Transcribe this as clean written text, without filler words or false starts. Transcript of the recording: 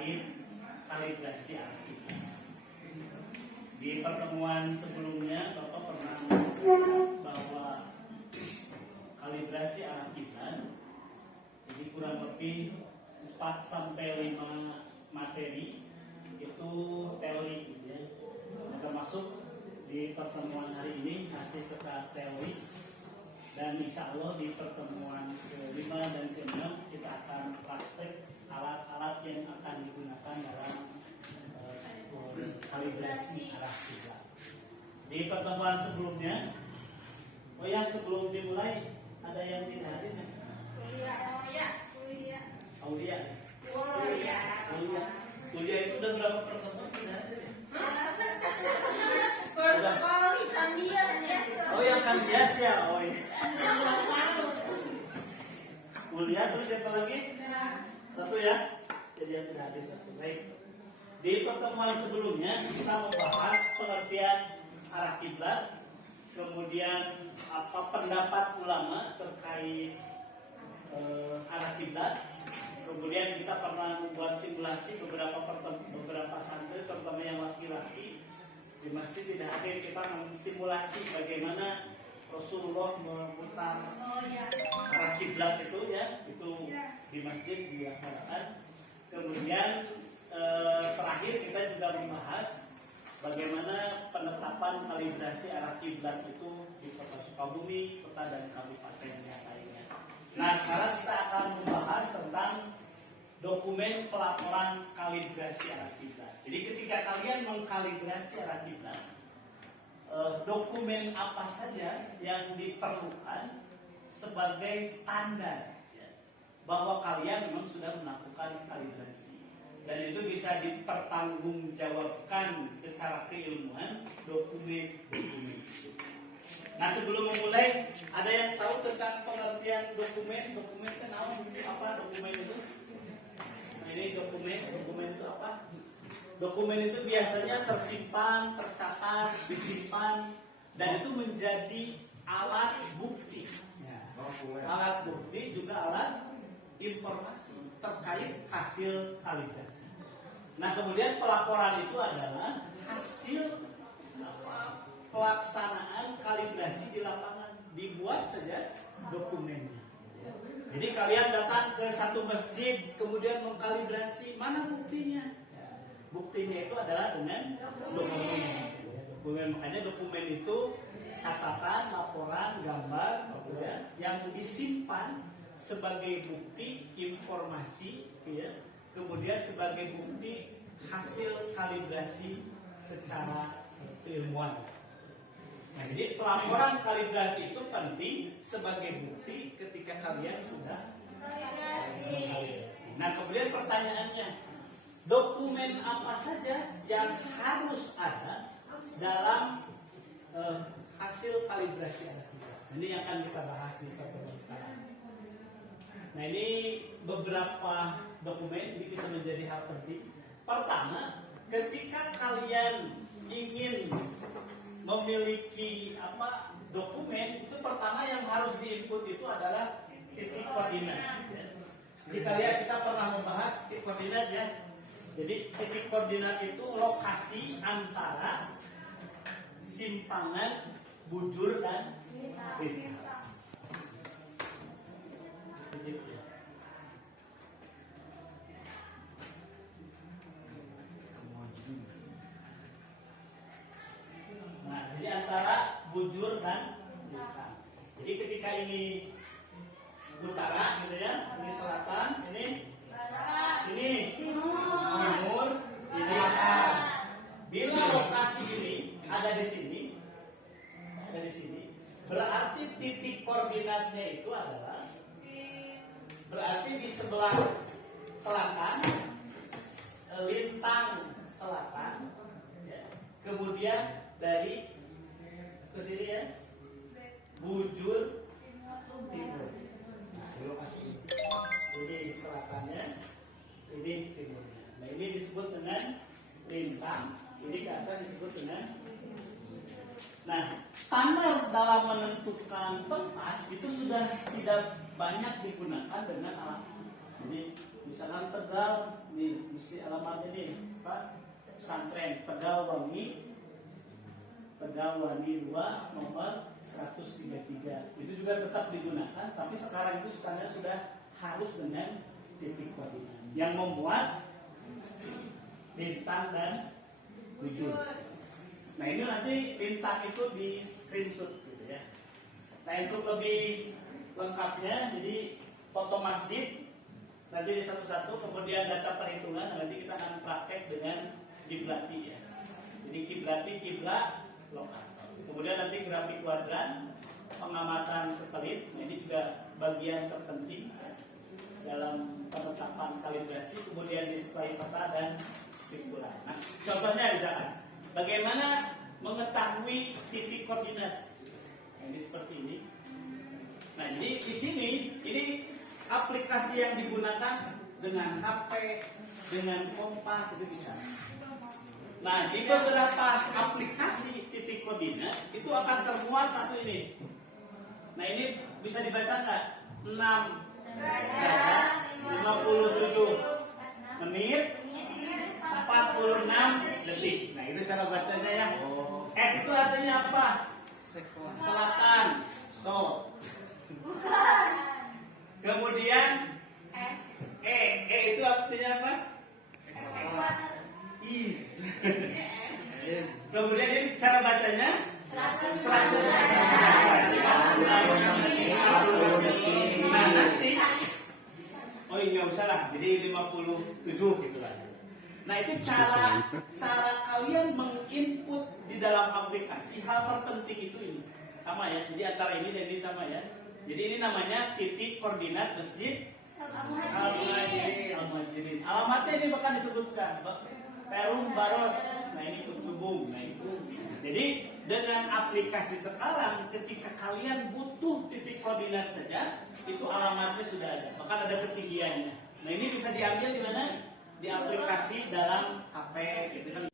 terkait kalibrasi arah kiblat. Di pertemuan sebelumnya Bapak pernah mengatakan bahwa kalibrasi arah kiblat jadi kurang lebih 4 sampai 5 materi itu teori gitu ya. Termasuk di pertemuan hari ini masih tetap teori, dan insya Allah di pertemuan ke-5 dan ke-6 kita akan praktek alat-alat yang akan digunakan dalam kalibrasi arah kiblat. Di pertemuan sebelumnya, sebelum dimulai ada yang tidak hadir? Kuliah itu udah berapa pertemuan tidak hadir? Sekali Candias ya. Oh yang Candias ya, Kuliah terus siapa lagi? Satu ya. Jadi yang tidak hadir satu. Baik. Di pertemuan sebelumnya kita membahas pengertian arah kiblat, kemudian apa pendapat ulama terkait arah kiblat. Kemudian kita pernah membuat simulasi beberapa santri, terutama yang laki-laki di masjid tidak hadir. Kita mensimulasi bagaimana Rasulullah memutar arah kiblat itu ya, itu di masjid dilaksanakan. Kemudian terakhir kita juga membahas bagaimana penetapan kalibrasi arah kiblat itu di Kota Sukabumi, kota dan kabupaten yang lainnya. Nah, sekarang kita akan membahas tentang dokumen pelaporan kalibrasi arah kiblat. Jadi ketika kalian mengkalibrasi arah kiblat, dokumen apa saja yang diperlukan sebagai standar ya, bahwa kalian memang sudah melakukan kalibrasi. Dan itu bisa dipertanggungjawabkan secara keilmuan dokumen-dokumen itu. Nah, sebelum memulai, ada yang tahu tentang pengertian dokumen? Dokumen itu apa dokumen itu? Nah, ini dokumen itu apa? Dokumen itu biasanya tersimpan, tercatat, disimpan, dan itu menjadi alat bukti. Alat bukti juga alat informasi terkait hasil kalibrasi. Nah, kemudian pelaporan itu adalah hasil pelaksanaan kalibrasi di lapangan. Dibuat saja dokumennya. Jadi kalian datang ke satu masjid kemudian mengkalibrasi, mana buktinya? Buktinya itu adalah dengan dokumen. Makanya dokumen itu catatan, laporan, gambar ya, yang disimpan sebagai bukti informasi ya, kemudian sebagai bukti hasil kalibrasi secara keilmuan. Nah, jadi pelaporan kalibrasi itu penting sebagai bukti ketika kalian sudah kalibrasi. Nah, kemudian pertanyaannya, dokumen apa saja yang harus ada dalam hasil kalibrasi arah kiblat? Ini yang akan kita bahas di pertemuan sekarang. Nah, ini beberapa dokumen ini bisa menjadi hal penting. Pertama, ketika kalian ingin memiliki dokumen, itu pertama yang harus diinput itu adalah titik koordinat. Kita lihat, kita pernah membahas titik koordinat ya. Jadi titik koordinat itu lokasi antara simpangan, bujur dan lintang. Nah, jadi antara bujur dan lintang. Jadi ketika ini utara, gitu ya, ini selatan, ini timur, ini selatan. Bila lokasi ini ada di sini, berarti titik koordinatnya itu adalah berarti di sebelah selatan, lintang selatan, ya. Kemudian dari ke sini ya, bujur timur. Nah, lokasi ini selatannya, ini timurnya. Nah, ini disebut dengan lintang, ini ke atas disebut dengan. Nah, standar dalam menentukan tempat itu sudah tidak banyak digunakan dengan alat. Jadi, misalkan Tegal, nih mesti alamatnya nih, Pak. Pesantren Tegalwangi 2 nomor 133. Itu juga tetap digunakan, tapi sekarang itu standar sudah harus dengan titik koordinat yang membuat bintang dan bujur. Nah ini nanti bintang itu di screenshot gitu ya. Nah untuk lebih lengkapnya, jadi foto masjid nanti di satu-satu, kemudian data perhitungan. Nanti kita akan praktek dengan kiblati ya. Jadi kiblat lokal. Kemudian nanti grafik kuadran, pengamatan satelit. Nah, ini juga bagian terpenting dalam penetapan kalibrasi. Kemudian display peta dan sirkular. Nah, contohnya misalkan bagaimana mengetahui titik koordinat. Nah, ini seperti ini. Nah, jadi di sini ini aplikasi yang digunakan dengan HP, dengan kompas itu bisa. Nah, di beberapa aplikasi titik koordinat itu akan termuat satu ini. Nah, ini bisa dibaca nggak? 6 derajat 57 menit 46 detik. Nah, itu cara bacanya ya. S itu artinya apa? Selatan. So. Kemudian E itu artinya apa? Is. Kemudian ini cara bacanya 100. Nah nanti, oh nggak usah lah, jadi 57 gitu lah. Nah itu cara kalian menginput di dalam aplikasi. Hal terpenting itu ini sama ya. Jadi antara ini dan ini sama ya. Jadi ini namanya titik koordinat masjid Al-Muhajirin. Alamatnya ini bahkan disebutkan Perum Baros. Nah ini Kucubung. Nah itu. Jadi dengan aplikasi sekarang, ketika kalian butuh titik koordinat saja, itu alamatnya sudah ada. Bahkan ada ketinggiannya. Nah ini bisa diambil di mana? Di aplikasi dalam HP gitu kan.